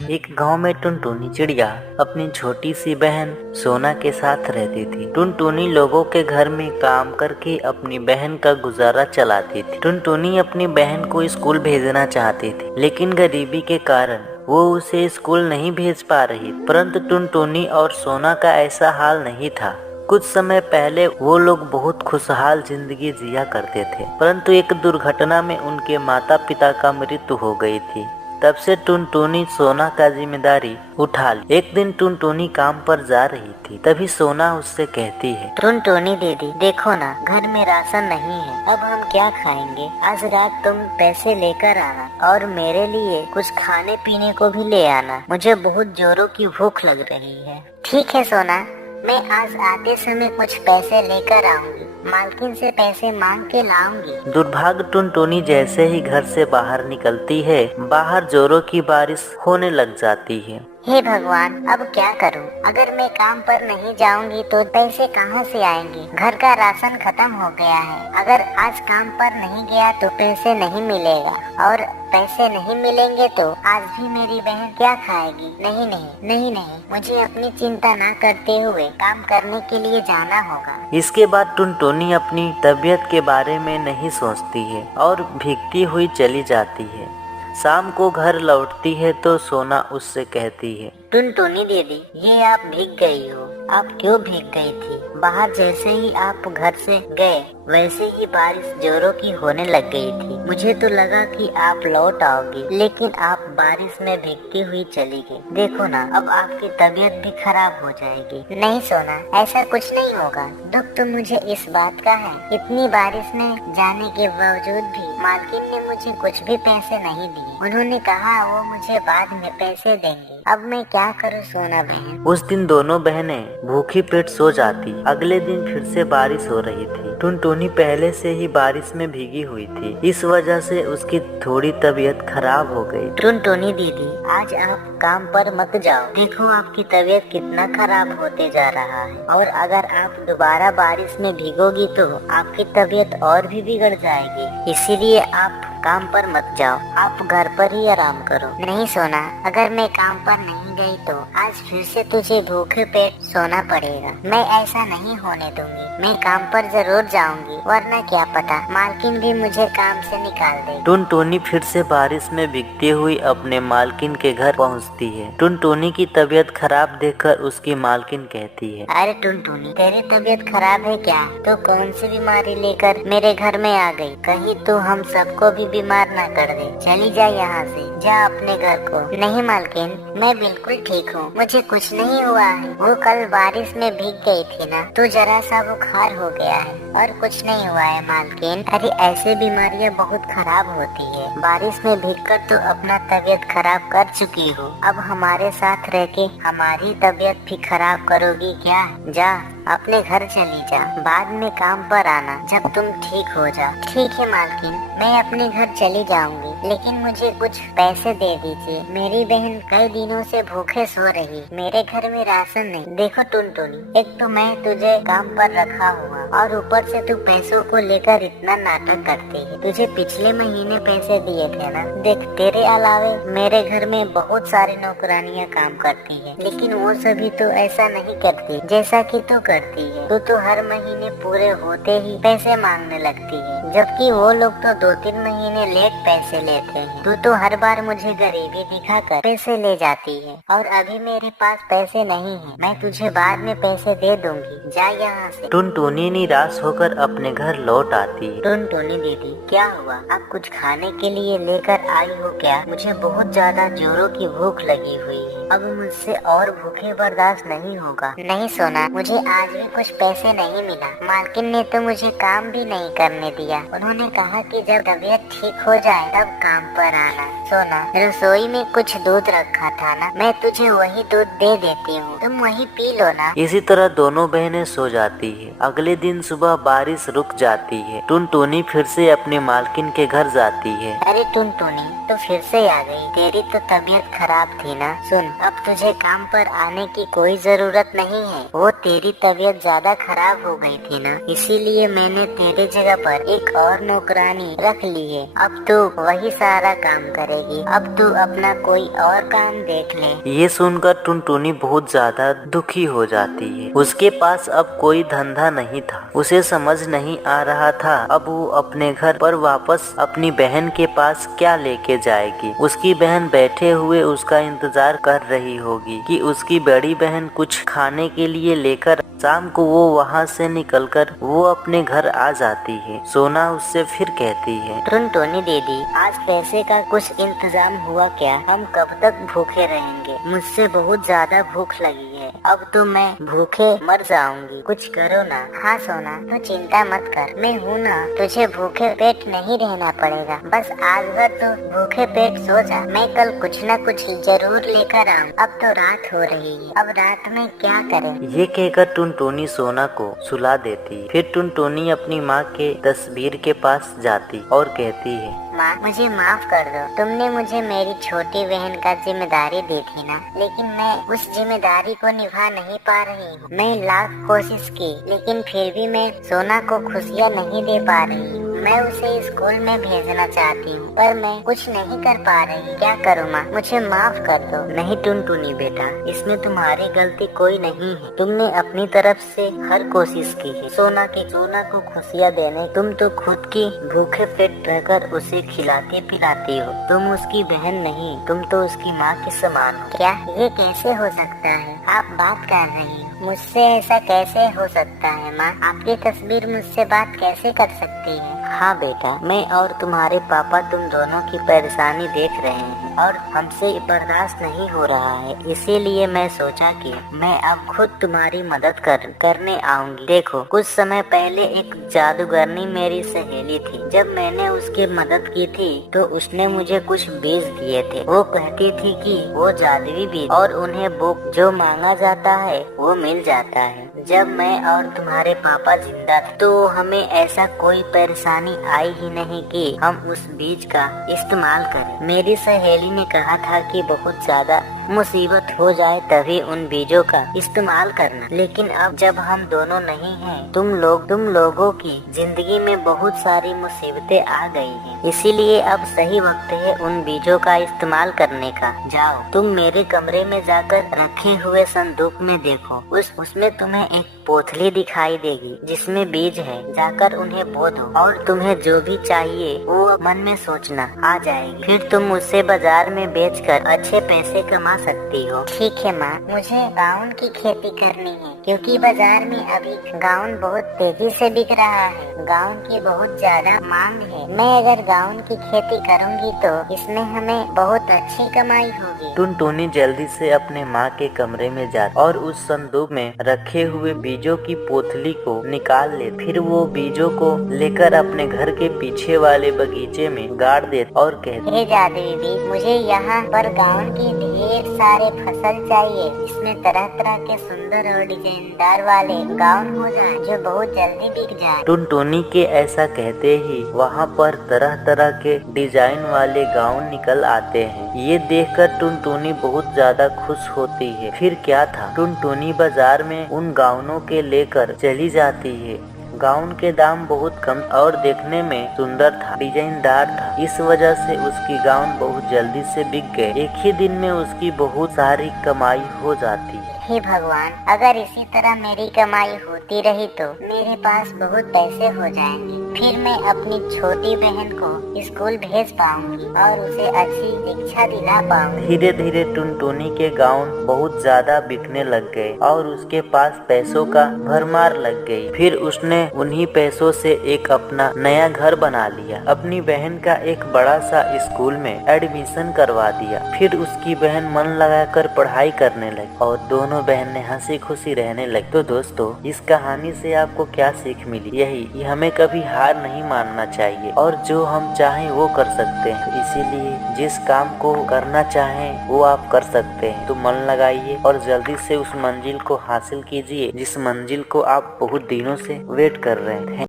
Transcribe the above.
एक गांव में टुनटुनी चिड़िया अपनी छोटी सी बहन सोना के साथ रहती थी। टुनटुनी लोगों के घर में काम करके अपनी बहन का गुजारा चलाती थी। टुनटुनी अपनी बहन को स्कूल भेजना चाहती थी, लेकिन गरीबी के कारण वो उसे स्कूल नहीं भेज पा रही। परंतु टुनटुनी और सोना का ऐसा हाल नहीं था। कुछ समय पहले वो लोग बहुत खुशहाल जिंदगी जिया करते थे, परंतु एक दुर्घटना में उनके माता पिता का मृत्यु हो गई थी। तब से टुनटुनी सोना का जिम्मेदारी उठा ली। एक दिन टुनटुनी काम पर जा रही थी, तभी सोना उससे कहती है, टुनटुनी दीदी देखो ना, घर में राशन नहीं है, अब हम क्या खाएंगे। आज रात तुम पैसे लेकर आना और मेरे लिए कुछ खाने पीने को भी ले आना, मुझे बहुत जोरों की भूख लग रही है। ठीक है सोना, मैं आज आते समय कुछ पैसे लेकर आऊंगी, मालकिन से पैसे मांग के लाऊंगी। दुर्भाग्य टुनटुनी जैसे ही घर से बाहर निकलती है, बाहर जोरों की बारिश होने लग जाती है। हे भगवान, अब क्या करूं? अगर मैं काम पर नहीं जाऊंगी तो पैसे कहां से आएंगे? घर का राशन खत्म हो गया है। अगर आज काम पर नहीं गया तो पैसे नहीं मिलेगा, और पैसे नहीं मिलेंगे तो आज भी मेरी बहन क्या खाएगी? नहीं नहीं नहीं नहीं, मुझे अपनी चिंता ना करते हुए काम करने के लिए जाना होगा। इसके बाद टुनटुनी अपनी तबीयत के बारे में नहीं सोचती है और भीगती हुई चली जाती है। शाम को घर लौटती है तो सोना उससे कहती है, टुनटुनी दीदी, ये आप भीग गई हो। आप क्यों भीग गई थी? बाहर जैसे ही आप घर से गए वैसे ही बारिश जोरों की होने लग गई थी। मुझे तो लगा कि आप लौट आओगी, लेकिन आप बारिश में भीगती हुई चली गई। देखो ना, अब आपकी तबीयत भी खराब हो जाएगी। नहीं सोना, ऐसा कुछ नहीं होगा। दुख तो मुझे इस बात का है, इतनी बारिश में जाने के बावजूद भी मालकिन ने मुझे कुछ भी पैसे नहीं दिए। उन्होंने कहा वो मुझे बाद में पैसे देंगे। अब मैं क्या करूं सोना बहन? उस दिन दोनों बहनें भूखी पेट सो जाती। अगले दिन फिर से बारिश हो रही थी। टुनटुनी पहले से ही बारिश में भीगी हुई थी, इस वजह से उसकी थोड़ी तबीयत खराब हो गई। टुनटुनी दीदी, आज आप काम पर मत जाओ। देखो आपकी तबीयत कितना खराब होते जा रहा है, और अगर आप दोबारा बारिश में भीगोगी तो आपकी तबीयत और भी बिगड़ जाएगी। इसीलिए आप काम पर मत जाओ, आप घर पर ही आराम करो। नहीं सोना, अगर मैं काम पर नहीं गई तो आज फिर से तुझे भूखे पेट सोना पड़ेगा। मैं ऐसा नहीं होने दूंगी। मैं काम पर जरूर जाऊंगी, वरना क्या पता मालकिन भी मुझे काम से निकाल दे। टुनटुनी फिर से बारिश में भीगती हुई अपने मालकिन के घर पहुंचती है। टुनटुनी की तबीयत खराब देखकर उसकी मालकिन कहती है, अरे टुनटुनी, तेरी तबीयत खराब है क्या? तो कौन सी बीमारी लेकर मेरे घर में आ गई? कहीं तो हम सबको भी बीमार ना कर दे। चली जा यहाँ से, जा अपने घर को। नहीं मालकिन, मैं बिल्कुल ठीक हूँ, मुझे कुछ नहीं हुआ है। वो कल बारिश में भीग गई थी ना, तो जरा सा बुखार हो गया है और कुछ नहीं हुआ है मालकिन। अरे ऐसे बीमारियाँ बहुत खराब होती है। बारिश में भीगकर तो अपना तबीयत खराब कर चुकी हो, अब हमारे साथ रह के हमारी तबीयत भी खराब करोगी क्या? जा अपने घर चली जा, बाद में काम पर आना जब तुम ठीक हो जाओ। ठीक है मालकिन, मैं अपने घर चली जाऊंगी, लेकिन मुझे कुछ पैसे दे दीजिए। मेरी बहन कई दिनों से भूखे सो रही, मेरे घर में राशन नहीं। देखो टुनटुनी, एक तो मैं तुझे काम पर रखा हुआ और ऊपर से तू पैसों को लेकर इतना नाटक करती है। तुझे पिछले महीने पैसे दिए थे ना। देख, तेरे अलावे मेरे घर में बहुत सारी नौकरानियाँ काम करती है, लेकिन वो सभी तो ऐसा नहीं करती जैसा कि तू करती है। तू तो हर महीने पूरे होते ही पैसे मांगने लगती है, जबकि वो लोग तो 2-3 महीने लेट पैसे लेते हैं। तू तो हर बार मुझे गरीबी दिखाकर पैसे ले जाती है, और अभी मेरे पास पैसे नहीं है। मैं तुझे बाद में पैसे दे दूंगी, जा यहाँ से। टुनटुनी निराश होकर अपने घर लौट आती है। टुनटुनी दीदी, क्या हुआ? आप कुछ खाने के लिए लेकर आई हो क्या? मुझे बहुत ज्यादा जोरों की भूख लगी हुई है, अब मुझसे और भूखे बर्दाश्त नहीं होगा। नहीं सोना, मुझे आज भी कुछ पैसे नहीं मिला। मालकिन ने तो मुझे काम भी नहीं करने दिया। उन्होंने कहा कि जब तबीयत ठीक हो जाए तब काम पर आना। सोना, रसोई में कुछ दूध रखा था ना, मैं तुझे वही दूध दे देती हूँ, तुम वही पी लो ना। इसी तरह दोनों बहनें सो जाती है। अगले दिन सुबह बारिश रुक जाती है। टुनटुनी फिर से अपनी मालकिन के घर जाती है। अरे टुनटुनी, तो फिर से आ गई। तेरी तो तबीयत खराब थी ना। सुन, अब तुझे काम पर आने की कोई जरूरत नहीं है। वो तेरी तबीयत ज्यादा खराब हो गई थी ना, इसीलिए मैंने तेरे जगह पर एक और नौकरानी रख ली है, अब तू वही सारा काम करेगी। अब तू अपना कोई और काम देख ले। ये सुनकर टुनटुनी बहुत ज्यादा दुखी हो जाती है। उसके पास अब कोई धंधा नहीं था। उसे समझ नहीं आ रहा था अब वो अपने घर पर वापस अपनी बहन के पास क्या लेके जाएगी। उसकी बहन बैठे हुए उसका इंतजार कर रही होगी कि उसकी बड़ी बहन कुछ खाने के लिए लेकर शाम को वो वहाँ से निकलकर वो अपने घर आ जाती है। सोना उससे फिर कहती है, टुनटुनी दीदी, आज पैसे का कुछ इंतजाम हुआ क्या? हम कब तक भूखे रहेंगे? मुझसे बहुत ज्यादा भूख लगी है। अब तो मैं भूखे मर जाऊंगी, कुछ करो ना। हाँ सोना, तू चिंता मत कर, मैं हूँ ना, तुझे भूखे पेट नहीं रहना पड़ेगा। बस आज भर तू भूखे पेट सो जा, मैं कल कुछ न कुछ जरूर लेकर आऊँ। अब तो रात हो रही है, अब रात में क्या करें? ये कहकर टुनटुनी सोना को सुला देती। फिर टुनटुनी अपनी माँ के तस्वीर के पास जाती और कहती है, माँ, मुझे माफ कर दो। तुमने मुझे मेरी छोटी बहन का जिम्मेदारी दी थी ना, लेकिन मैं उस जिम्मेदारी को निभा नहीं पा रही हूँ। मैं लाख कोशिश की, लेकिन फिर भी मैं सोना को खुशियाँ नहीं दे पा रही हूँ। मैं उसे स्कूल में भेजना चाहती हूँ, पर मैं कुछ नहीं कर पा रही। क्या करूँ माँ, मुझे माफ कर दो। नहीं टुनटुनी बेटा, इसमें तुम्हारी गलती कोई नहीं है। तुमने अपनी तरफ से हर कोशिश की है सोना को खुशियाँ देने। तुम तो खुद की भूखे पेट रहकर उसे खिलाती पिलाती हो। तुम उसकी बहन नहीं, तुम तो उसकी माँ के समान हो। क्या ये कैसे हो सकता है? आप बात कर रही हो, मुझसे ऐसा कैसे हो सकता है माँ? आपकी तस्वीर मुझसे बात कैसे कर सकती है? हाँ बेटा, मैं और तुम्हारे पापा तुम दोनों की परेशानी देख रहे हैं और हमसे बर्दाश्त नहीं हो रहा है। इसीलिए मैं सोचा कि मैं अब खुद तुम्हारी मदद करने आऊंगी। देखो, कुछ समय पहले एक जादूगरनी मेरी सहेली थी। जब मैंने उसकी मदद की थी तो उसने मुझे कुछ बीज दिए थे। वो कहती थी कि वो जादुई बीज और उन्हें जो मांगा जाता है वो मिल जाता है। जब मैं और तुम्हारे पापा जिंदा थे तो हमें ऐसा कोई परेशानी आई ही नहीं कि हम उस बीज का इस्तेमाल करें। मेरी सहेली ने कहा था कि बहुत ज्यादा मुसीबत हो जाए तभी उन बीजों का इस्तेमाल करना। लेकिन अब जब हम दोनों नहीं हैं, तुम लोगों की जिंदगी में बहुत सारी मुसीबतें आ गई हैं। इसीलिए अब सही वक्त है उन बीजों का इस्तेमाल करने का। जाओ, तुम मेरे कमरे में जाकर रखे हुए संदूक में देखो। उसमें तुम्हें एक पोथली दिखाई देगी जिसमें बीज है। जाकर उन्हें बो दो और तुम्हें जो भी चाहिए वो मन में सोचना आ जाएगी। फिर तुम उससे बाजार में बेचकर अच्छे पैसे कमा सकती हो। ठीक है माँ, मुझे गाउन की खेती करनी है क्योंकि बाजार में अभी गाउन बहुत तेजी से बिक रहा है। गाउन की बहुत ज्यादा मांग है। मैं अगर गाउन की खेती करूँगी तो इसमें हमें बहुत अच्छी कमाई होगी। टुनटुनी जल्दी से अपने माँ के कमरे में जाती और उस संदूक में रखे हुए बीजों की पोथली को निकाल ले। फिर वो बीजों को लेकर अपने घर के पीछे वाले बगीचे में गाड़ दे और कहती, हे जादुई बीज, मुझे यहाँ पर गाउन की ढेर सारे फसल चाहिए जिसमें तरह तरह के सुंदर और डिजाइनदार वाले गाउन हो जाए जो बहुत जल्दी बिक जाए। टुनटुनी के ऐसा कहते ही वहाँ पर तरह तरह के डिजाइन वाले गाउन निकल आते हैं। ये देखकर टुनटुनी बहुत ज्यादा खुश होती है। फिर क्या था, टुनटुनी बाजार में उन गाउनों के लेकर चली जाती है। गाउन के दाम बहुत कम और देखने में सुंदर था, डिजाइनदार था। इस वजह से उसकी गाउन बहुत जल्दी से बिक गए। एक ही दिन में उसकी बहुत सारी कमाई हो जाती है। हे भगवान, अगर इसी तरह मेरी कमाई होती रही तो मेरे पास बहुत पैसे हो जाएंगे। फिर मैं अपनी छोटी बहन को स्कूल भेज पाऊंगी और उसे अच्छी शिक्षा दिला पाऊंगी। धीरे धीरे टुनटुनी के गाउन बहुत ज्यादा बिकने लग गए और उसके पास पैसों का भरमार लग गई। फिर उसने उन्हीं पैसों से एक अपना नया घर बना लिया। अपनी बहन का एक बड़ा सा स्कूल में एडमिशन करवा दिया। फिर उसकी बहन मन लगाकर पढ़ाई करने लगी और दोनों बहनें हंसी खुशी रहने लगी। तो दोस्तों, इस कहानी से आपको क्या सीख मिली? यही कि हमें कभी हार नहीं मानना चाहिए और जो हम चाहें वो कर सकते हैं। तो इसीलिए जिस काम को करना चाहें वो आप कर सकते हैं। तो मन लगाइए और जल्दी से उस मंजिल को हासिल कीजिए जिस मंजिल को आप बहुत दिनों से वेट कर रहे हैं।